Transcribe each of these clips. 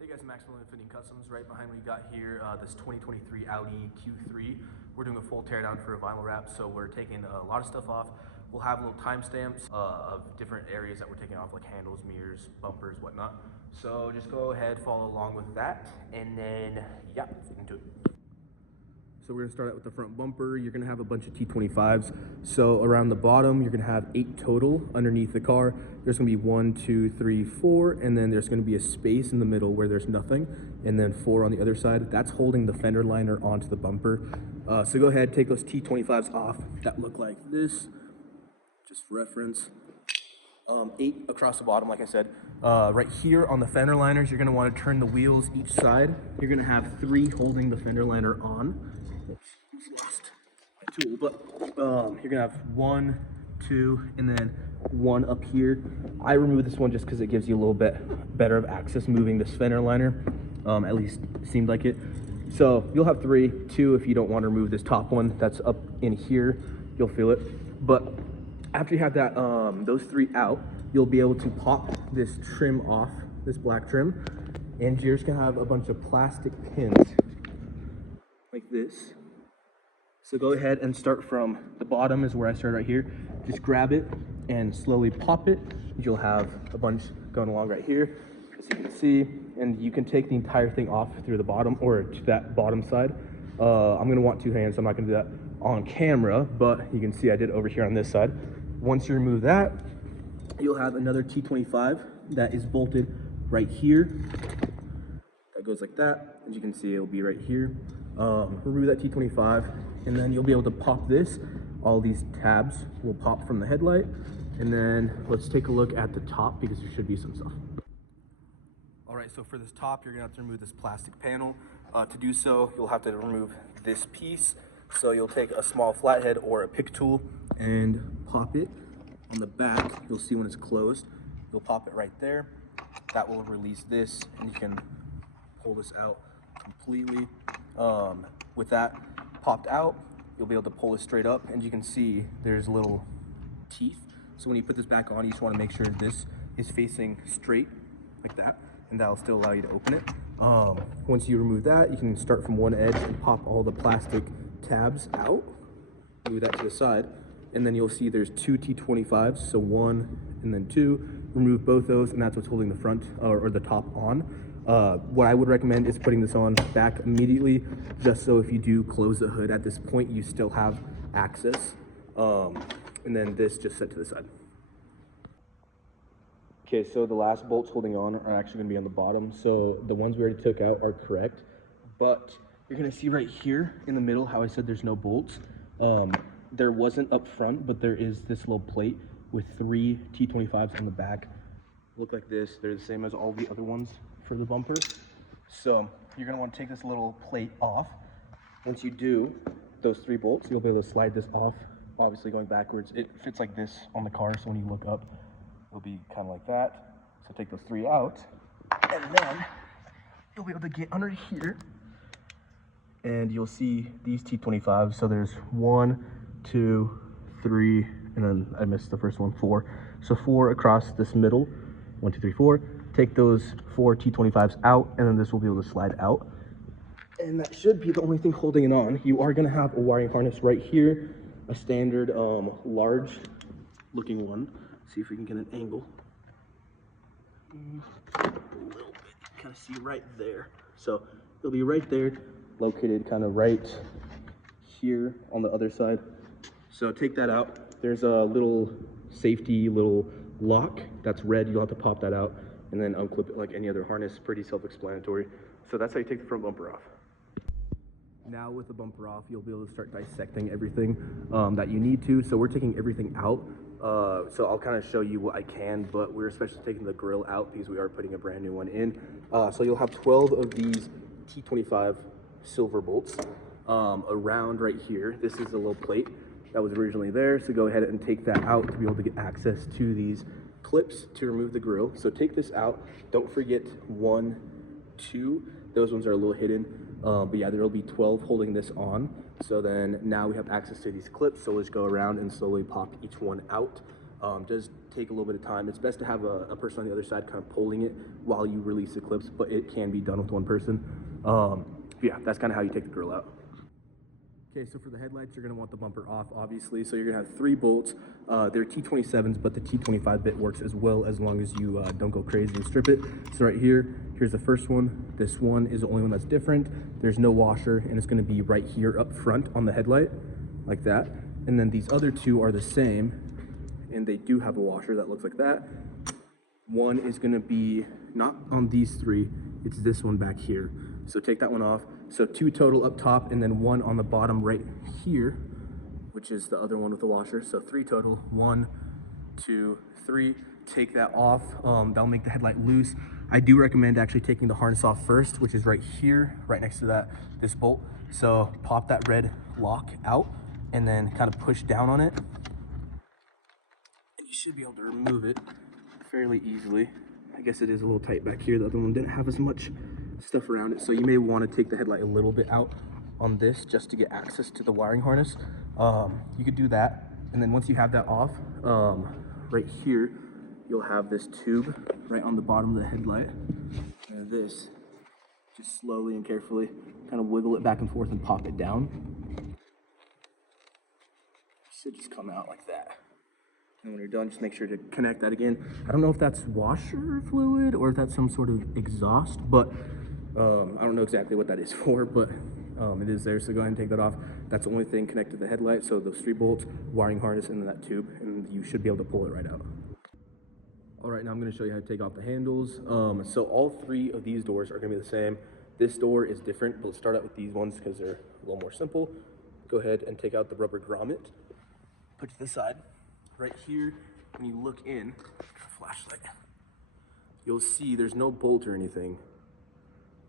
Hey guys, Maximum Fitting Customs. Right behind me, we got here this 2023 Audi Q3. We're doing a full teardown for a vinyl wrap, so we're taking a lot of stuff off. We'll have little timestamps of different areas that we're taking off, like handles, mirrors, bumpers, whatnot. So just go ahead, follow along with that, and then yeah, let's get into it. So we're gonna start out with the front bumper. You're gonna have a bunch of T25s. So around the bottom, you're gonna have 8 total underneath the car. There's gonna be 1, 2, 3, 4, and then there's gonna be a space in the middle where there's nothing, and then 4 on the other side. That's holding the fender liner onto the bumper. So go ahead, take those T25s off that look like this, just for reference. 8 across the bottom, like I said. Right here on the fender liners, you're gonna wanna turn the wheels each side. You're gonna have 3 holding the fender liner on. Oops, lost my tool, but you're gonna have 1, 2, and then 1 up here. I removed this one just because it gives you a little bit better of access moving this fender liner. At least it seemed like it. So you'll have 3, 2 if you don't want to remove this top one that's up in here. You'll feel it. But after you have that, those 3 out, you'll be able to pop this trim off, this black trim, and you're just gonna have a bunch of plastic pins like this. So go ahead and start from the bottom is where I started right here. Just grab it and slowly pop it. You'll have a bunch going along right here, as you can see, and you can take the entire thing off through the bottom or to that bottom side. I'm gonna want 2 hands, so I'm not gonna do that on camera, but you can see I did it over here on this side. Once you remove that, you'll have another T25 that is bolted right here. That goes like that. As you can see, it'll be right here. Remove that T25, and then you'll be able to pop this. All these tabs will pop from the headlight. And then let's take a look at the top because there should be some stuff. All right, so for this top, you're gonna have to remove this plastic panel. To do so, you'll have to remove this piece. So you'll take a small flathead or a pick tool and pop it on the back. You'll see when it's closed. You'll pop it right there. That will release this, and you can pull this out completely. With that popped out, you'll be able to pull it straight up, and you can see there's little teeth. So when you put this back on, you just want to make sure this is facing straight like that, and that'll still allow you to open it. Once you remove that, you can start from one edge and pop all the plastic tabs out. Move that to the side, and then you'll see there's 2 T25s, so 1 and then 2. Remove both those, and that's what's holding the front or the top on. What I would recommend is putting this on back immediately, just so if you do close the hood at this point, you still have access. And then this just set to the side. Okay, so the last bolts holding on are actually gonna be on the bottom. So the ones we already took out are correct, but you're gonna see right here in the middle how I said there's no bolts. There wasn't up front, but there is this little plate with 3 T25s on the back. Look like this. They're the same as all the other ones for the bumper. So you're gonna want to take this little plate off. Once you do those 3 bolts, you'll be able to slide this off, obviously going backwards. It fits like this on the car, so when you look up, it'll be kind of like that. So take those 3 out, and then you'll be able to get under here, and you'll see these T25s. So there's 1, 2, 3, and then I missed the first one, 4. So 4 across this middle, 1, 2, 3, 4. Take those 4 T25s out, and then this will be able to slide out. And that should be the only thing holding it on. You are gonna have a wiring harness right here, a standard large looking one. See if we can get an angle. A little bit, you can kind of see right there. So it'll be right there, located kind of right here on the other side. So take that out. There's a little safety little lock that's red. You'll have to pop that out and then unclip it like any other harness. Pretty self-explanatory. So that's how you take the front bumper off. Now with the bumper off, you'll be able to start dissecting everything that you need to. So we're taking everything out. So I'll kind of show you what I can, but we're especially taking the grill out because we are putting a brand new one in. So you'll have 12 of these T25 silver bolts around right here. This is a little plate that was originally there. So go ahead and take that out to be able to get access to these clips to remove the grill. So take this out. Don't forget 1, 2. Those ones are a little hidden. But yeah, there will be 12 holding this on. So then now we have access to these clips. So let's go around and slowly pop each one out. Does take a little bit of time. It's best to have a person on the other side kind of pulling it while you release the clips, but it can be done with one person. Yeah, that's kind of how you take the grill out. Okay, so for the headlights, you're gonna want the bumper off, obviously. So you're gonna have 3 bolts. They're T27s, but the T25 bit works as well, as long as you don't go crazy and strip it. So right here, here's the first one. This one is the only one that's different. There's no washer, and it's gonna be right here up front on the headlight, like that. And then these other 2 are the same, and they do have a washer that looks like that. One is gonna be not on these 3, it's this one back here. So take that one off. So 2 total up top, and then 1 on the bottom right here, which is the other one with the washer. So 3 total, 1, 2, 3. Take that off. That'll make the headlight loose. I do recommend actually taking the harness off first, which is right here, right next to this bolt. So pop that red lock out, and then kind of push down on it. And you should be able to remove it fairly easily. I guess it is a little tight back here. The other one didn't have as much stuff around it, so you may want to take the headlight a little bit out on this just to get access to the wiring harness. You could do that, and then once you have that off, right here you'll have this tube right on the bottom of the headlight, and this, just slowly and carefully kind of wiggle it back and forth and pop it down. It should just come out like that. And when you're done, just make sure to connect that again. I don't know if that's washer fluid or if that's some sort of exhaust, but I don't know exactly what that is for, but it is there. So go ahead and take that off. That's the only thing connected to the headlight. So those 3 bolts, wiring harness, and then that tube, and you should be able to pull it right out. All right, now I'm going to show you how to take off the handles. So all 3 of these doors are going to be the same. This door is different, but let's start out with these ones because they're a little more simple. Go ahead and take out the rubber grommet. Put it to the side. Right here, when you look in, flashlight, you'll see there's no bolt or anything.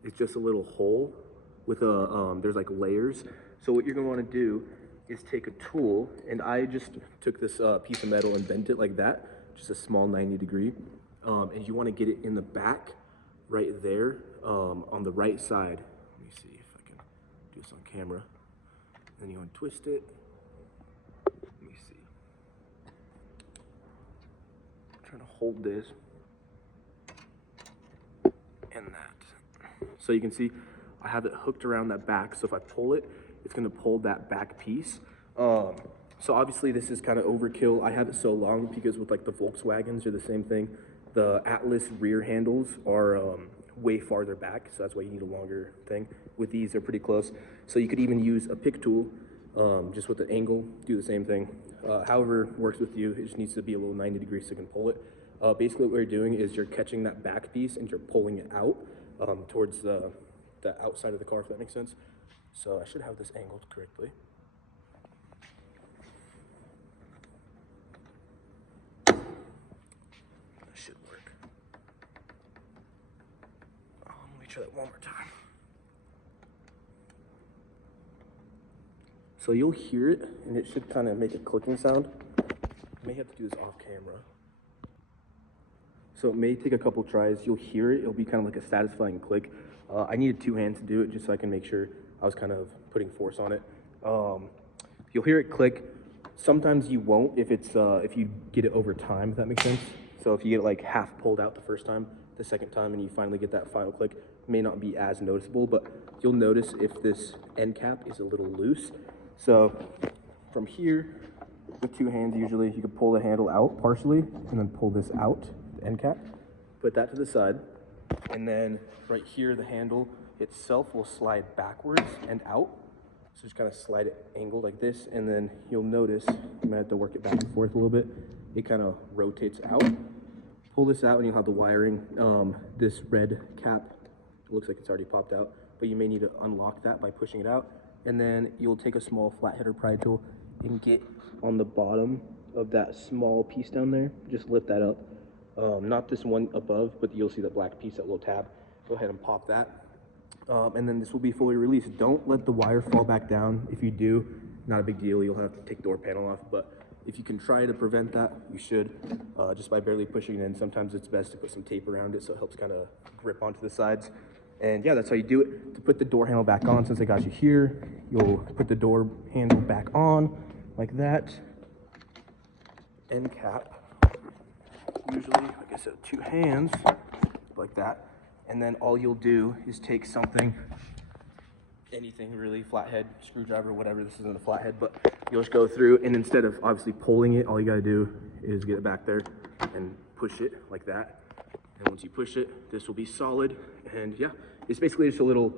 It's just a little hole with there's like layers. So what you're gonna wanna do is take a tool, and I just took this piece of metal and bent it like that, just a small 90 degree. And you wanna get it in the back, right there, on the right side. Let me see if I can do this on camera. Then you untwist it. Trying to hold this and that, so you can see I have it hooked around that back, so if I pull it, it's going to pull that back piece. So obviously this is kind of overkill. I have it so long because with like the Volkswagens are the same thing. The Atlas rear handles are way farther back, so that's why you need a longer thing. With these, they're pretty close, so you could even use a pick tool, just with the angle, do the same thing. However works with you, it just needs to be a little 90 degrees so you can pull it. Basically what you're doing is you're catching that back piece and you're pulling it out towards the outside of the car, if that makes sense. So I should have this angled correctly. That should work. Let me try that one more time. So you'll hear it, and it should kind of make a clicking sound. I may have to do this off camera. So it may take a couple tries. You'll hear it. It'll be kind of like a satisfying click. I needed 2 hands to do it just so I can make sure I was kind of putting force on it. You'll hear it click. Sometimes you won't if you get it over time, if that makes sense. So if you get it like half pulled out the first time, the second time, and you finally get that final click, it may not be as noticeable, but you'll notice if this end cap is a little loose. So from here, with 2 hands usually, you can pull the handle out partially and then pull this out, the end cap. Put that to the side, and then right here, the handle itself will slide backwards and out. So just kind of slide it angled like this, and then you'll notice, you might have to work it back and forth a little bit, it kind of rotates out. Pull this out and you'll have the wiring. This red cap, it looks like it's already popped out, but you may need to unlock that by pushing it out. And then you'll take a small flat header pry tool and get on the bottom of that small piece down there. Just lift that up. Not this one above, but you'll see that black piece, that little tab. Go ahead and pop that. And then this will be fully released. Don't let the wire fall back down. If you do, not a big deal. You'll have to take the door panel off, but if you can try to prevent that, you should, just by barely pushing it in. Sometimes it's best to put some tape around it so it helps kind of grip onto the sides. And yeah, that's how you do it. To put the door handle back on, since I got you here, you'll put the door handle back on like that. End cap usually, like I said, 2 hands, like that. And then all you'll do is take something, anything really, flathead, screwdriver, whatever. This isn't a flathead, but you'll just go through, and instead of obviously pulling it, all you gotta do is get it back there and push it like that. And once you push it, this will be solid. And yeah, it's basically just a little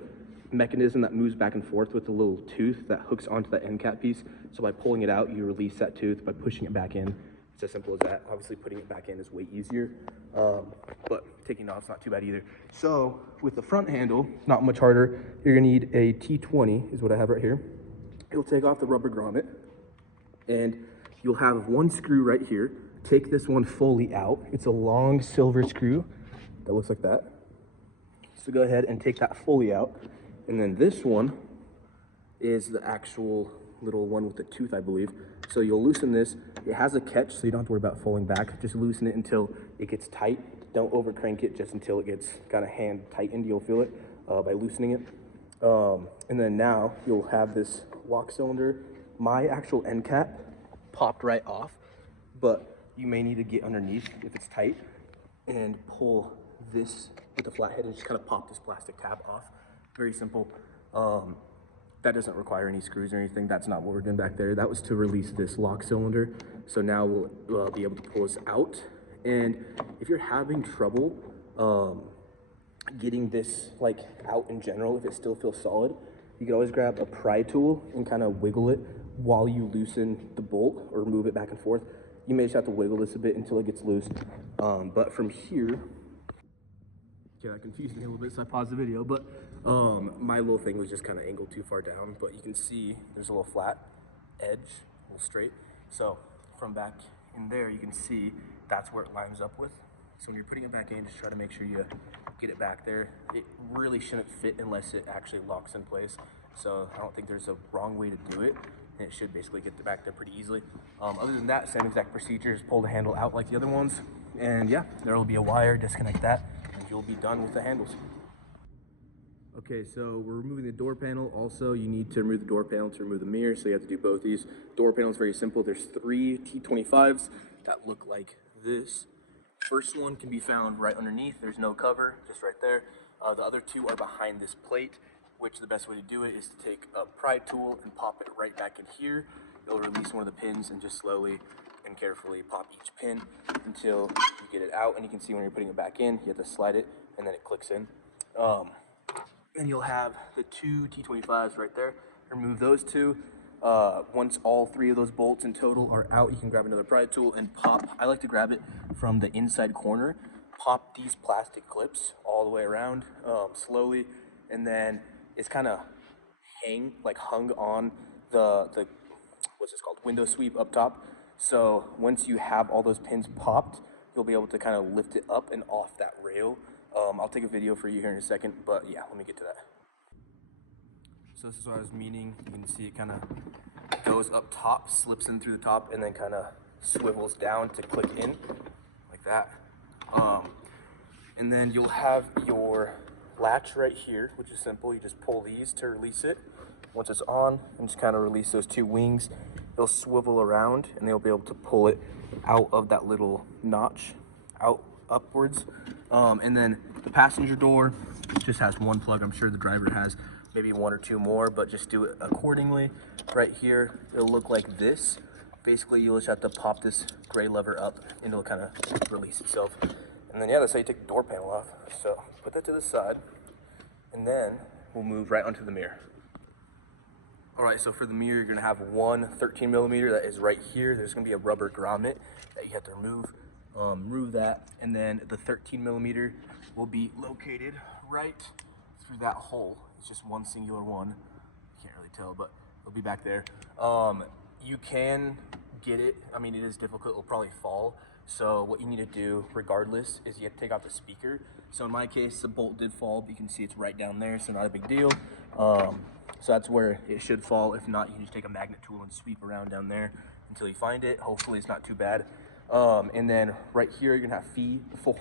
mechanism that moves back and forth with a little tooth that hooks onto that end cap piece. So by pulling it out, you release that tooth. By pushing it back in, it's as simple as that. Obviously putting it back in is way easier, but taking it off is not too bad either. So with the front handle, not much harder. You're gonna need a T20 is what I have right here. You'll take off the rubber grommet, and you'll have one screw right here. Take this one fully out. It's a long silver screw that looks like that. So go ahead and take that fully out. And then this one is the actual little one with the tooth, I believe. So you'll loosen this. It has a catch, so you don't have to worry about falling back. Just loosen it until it gets tight. Don't over crank it, just until it gets kind of hand tightened. You'll feel it by loosening it. And then now you'll have this lock cylinder. My actual end cap popped right off, but you may need to get underneath if it's tight and pull this with the flathead and just kind of pop this plastic tab off. Very simple. That doesn't require any screws or anything. That's not what we're doing back there. That was to release this lock cylinder. So now we'll be able to pull this out. And if you're having trouble getting this like out in general, if it still feels solid, you can always grab a pry tool and kind of wiggle it while you loosen the bolt or move it back and forth. You may just have to wiggle this a bit until it gets loose. But from here, yeah, that confused me a little bit, so I paused the video. But my little thing was just kind of angled too far down. But you can see there's a little flat edge, a little straight. So from back in there, you can see that's where it lines up with. So when you're putting it back in, just try to make sure you get it back there. It really shouldn't fit unless it actually locks in place. So I don't think there's a wrong way to do it. And it should basically get back there pretty easily. Other than that, same exact procedure, just pull the handle out like the other ones. And yeah, there will be a wire, disconnect that, and you'll be done with the handles. Okay, so we're removing the door panel. Also, you need to remove the door panel to remove the mirror, so you have to do both these. Door panel is very simple. There's 3 T25s that look like this. First one can be found right underneath. There's no cover, just right there. The other 2 are behind this plate, which the best way to do it is to take a pry tool and pop it right back in here. You'll release one of the pins and just slowly and carefully pop each pin until you get it out. And you can see when you're putting it back in, you have to slide it and then it clicks in. And you'll have the 2 T25s right there. Remove those 2. Once all 3 of those bolts in total are out, you can grab another pry tool and pop. I like to grab it from the inside corner. Pop these plastic clips all the way around slowly, and then it's kind of hung on the what's this called, window sweep up top. So once you have all those pins popped, you'll be able to kind of lift it up and off that rail. I'll take a video for you here in a second, but yeah, let me get to that. So this is what I was meaning. You can see it kind of goes up top, slips in through the top, and then kind of swivels down to click in like that. And then you'll have your latch right here, which is simple. You just pull these to release it. Once it's on, and just kind of release those 2 wings, they'll swivel around and they'll be able to pull it out of that little notch, out upwards. And then the passenger door just has 1 plug. I'm sure the driver has maybe 1 or 2 more, but just do it accordingly. Right here, it'll look like this. Basically, you'll just have to pop this gray lever up and it'll kind of release itself. And then yeah, that's how you take the door panel off. So put that to the side, and then we'll move right onto the mirror. All right, so for the mirror, you're gonna have one 13 millimeter that is right here. There's gonna be a rubber grommet that you have to remove. Remove that, and then the 13 millimeter will be located right through that hole. It's just one singular one. You can't really tell, but it'll be back there. You can get it. I mean, it is difficult. It'll probably fall. So what you need to do, regardless, is you have to take out the speaker. So in my case, the bolt did fall, but you can see it's right down there, so not a big deal. So that's where it should fall. If not, you can just take a magnet tool and sweep around down there until you find it. Hopefully it's not too bad. And then right here, you're gonna have four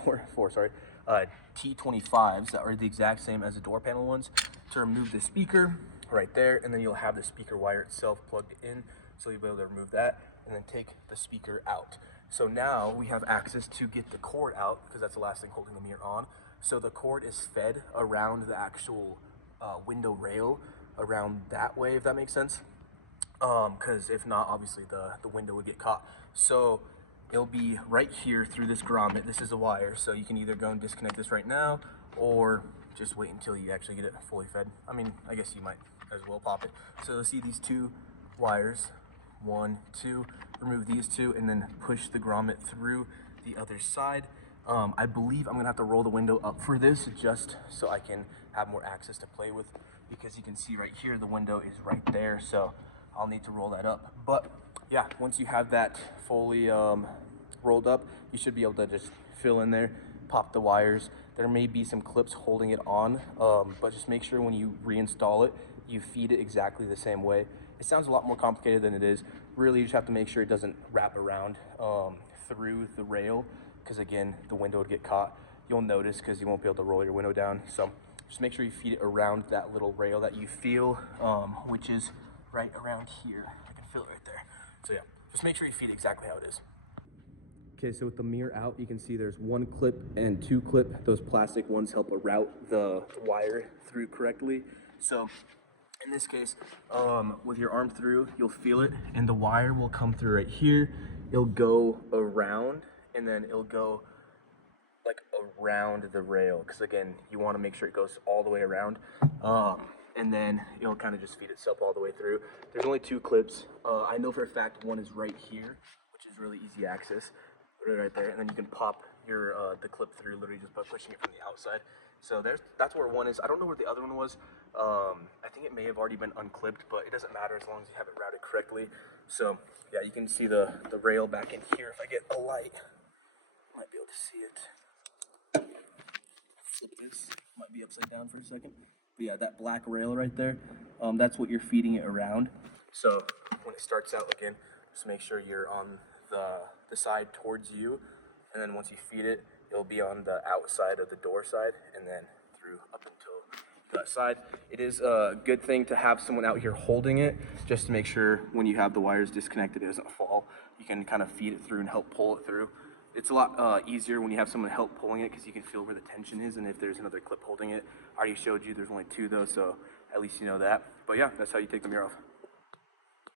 T25s that are the exact same as the door panel ones. To remove the speaker right there, and then you'll have the speaker wire itself plugged in, so you'll be able to remove that and then take the speaker out. So now we have access to get the cord out, because that's the last thing holding the mirror on. So the cord is fed around the actual window rail, around that way, if that makes sense. Because if not, obviously the window would get caught. So it'll be right here through this grommet. This is a wire, so you can either go and disconnect this right now, or just wait until you actually get it fully fed. I mean, I guess you might as well pop it. So you'll see these two wires, 1, 2, remove these two, and then push the grommet through the other side. I believe I'm gonna have to roll the window up for this, just so I can have more access to play with, because you can see right here, the window is right there, so I'll need to roll that up. But yeah, once you have that fully rolled up, you should be able to just fill in there, pop the wires. There may be some clips holding it on, but just make sure when you reinstall it, you feed it exactly the same way. It sounds a lot more complicated than it is. Really, you just have to make sure it doesn't wrap around through the rail, because again, the window would get caught. You'll notice because you won't be able to roll your window down. So just make sure you feed it around that little rail that you feel, which is right around here. I can feel it right there. So yeah, just make sure you feed it exactly how it is. Okay, so with the mirror out, you can see there's 1 clip and 2 clip. Those plastic ones help route the wire through correctly. So in this case, with your arm through, you'll feel it, and the wire will come through right here. It'll go around, and then it'll go like around the rail, because again, you want to make sure it goes all the way around, and then it'll kind of just feed itself all the way through. There's only 2 clips. I know for a fact one is right here, which is really easy access, right there, and then you can pop your the clip through literally just by pushing it from the outside. So that's where one is. I don't know where the other one was. I think it may have already been unclipped, but it doesn't matter as long as you have it routed correctly. So yeah, you can see the rail back in here. If I get a light, you might be able to see it. Flip this, might be upside down for a second. But yeah, that black rail right there, that's what you're feeding it around. So when it starts out again, just make sure you're on the side towards you, and then once you feed it, it'll be on the outside of the door side, and then through up until that side. It is a good thing to have someone out here holding it, just to make sure when you have the wires disconnected, it doesn't fall. You can kind of feed it through and help pull it through. It's a lot easier when you have someone help pulling it, because you can feel where the tension is, and if there's another clip holding it. I already showed you there's only 2 though, so at least you know that. But yeah, that's how you take the mirror off.